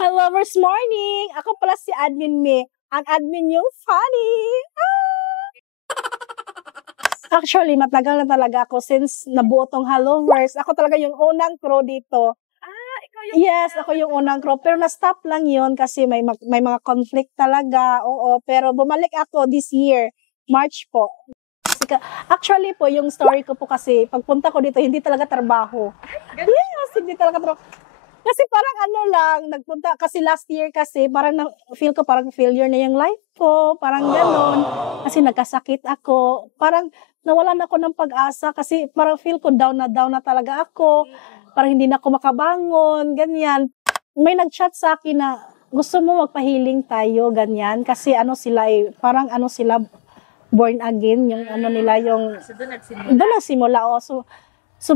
Hello, first morning! Ako pala si Admin May. Ang admin yung funny. Actually, matagal na talaga ako since nabuo tong Helloverse. Ako talaga yung unang crew dito. Ikaw yung Yes, ako yung unang crew. Pero na-stop lang yun kasi may mga conflict talaga. Oo, pero bumalik ako this year. March po. Actually po, yung story ko po kasi, pagpunta ko dito, hindi talaga trabaho. Yes, hindi talaga trabaho. Kasi parang nagpunta, kasi last year kasi, parang feel ko parang failure na yung life ko, parang gano'n. Kasi nagkasakit ako, parang nawalan ako ng pag-asa kasi parang feel ko down na talaga ako, parang hindi na ako makabangon, ganyan. May nag-chat sa akin na gusto mo magpahiling tayo, ganyan, kasi sila parang sila, born again, yung nila, yung, So, doon nagsimula. So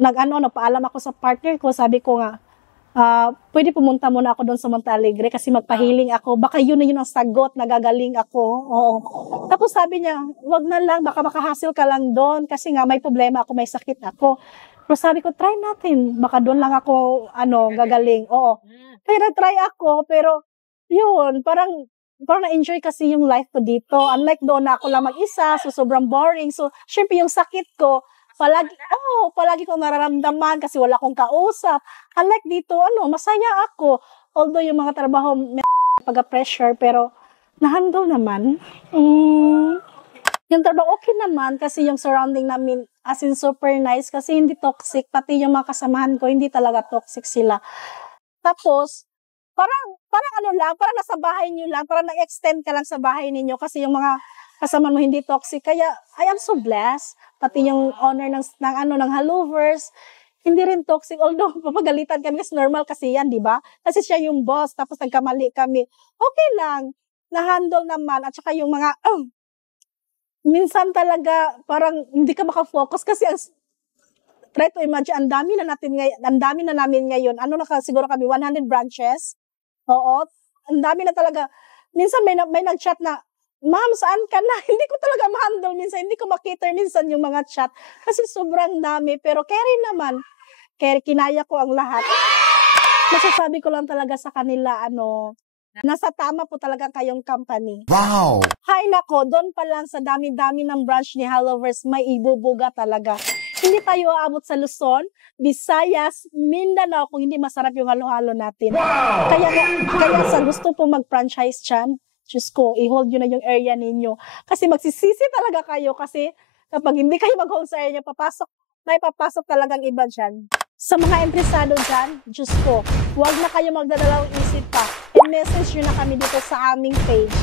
nagpaalam ako sa partner ko, sabi ko nga, pwede pumunta muna ako doon sa Monte Alegre kasi magpahiling ako. Baka yun ang sagot, nagagaling ako. Oo. Tapos sabi niya, wag na lang, baka makahasil ka lang doon kasi nga may problema ako, may sakit ako. Pero sabi ko, try natin. Baka doon lang ako, gagaling. Oo. Pero try ako, pero yun, parang na-enjoy kasi yung life ko dito. Unlike doon na ako lang mag-isa, so sobrang boring. So, syempre yung sakit ko, palagi kong nararamdaman kasi wala akong kausap. Unlike dito, masaya ako. Although yung mga trabaho may pag-pressure, pero na-handle naman. Yung trabaho okay naman kasi yung surrounding namin as in super nice kasi hindi toxic. Pati yung mga kasamahan ko, hindi talaga toxic sila. Tapos, parang parang nasa bahay niyo lang, parang nag-extend ka lang sa bahay ninyo kasi yung mga kasama mo hindi toxic. Kaya, I am so blessed. Pati yung owner ng Helloverse, hindi rin toxic. Although, papagalitan kami kasi normal kasi yan, di ba? Kasi siya yung boss, tapos nagkamali kami. Okay lang. Na-handle naman. At saka yung mga, minsan talaga, parang hindi ka makafocus kasi try to imagine, ang dami na namin ngayon. Siguro kami, 100 branches. Oo. Ang dami na talaga. Minsan may nag-chat na, ma'am, saan ka na? Hindi ko talaga ma-handle minsan. Hindi ko makita minsan yung mga chat. Kasi sobrang dami. Pero carry naman. Kinaya ko ang lahat. Masasabi ko lang talaga sa kanila, nasa tama po talaga kayong company. Wow! Hay nako, doon pa lang sa dami-dami ng branch ni Helloverse, may ibubuga talaga. Hindi tayo aabot sa Luzon, Visayas, Mindanao kung hindi masarap yung halo-halo natin. Wow! Kaya sa gusto po mag-franchise dyan, Diyos ko, i-hold nyo na yung area ninyo. Kasi magsisisi talaga kayo kasi kapag hindi kayo mag-hold sa area, may papasok talagang iba dyan. Sa mga interesado dyan, Diyos ko, huwag na kayo magdadalawang isip pa. I-message nyo na kami dito sa aming page.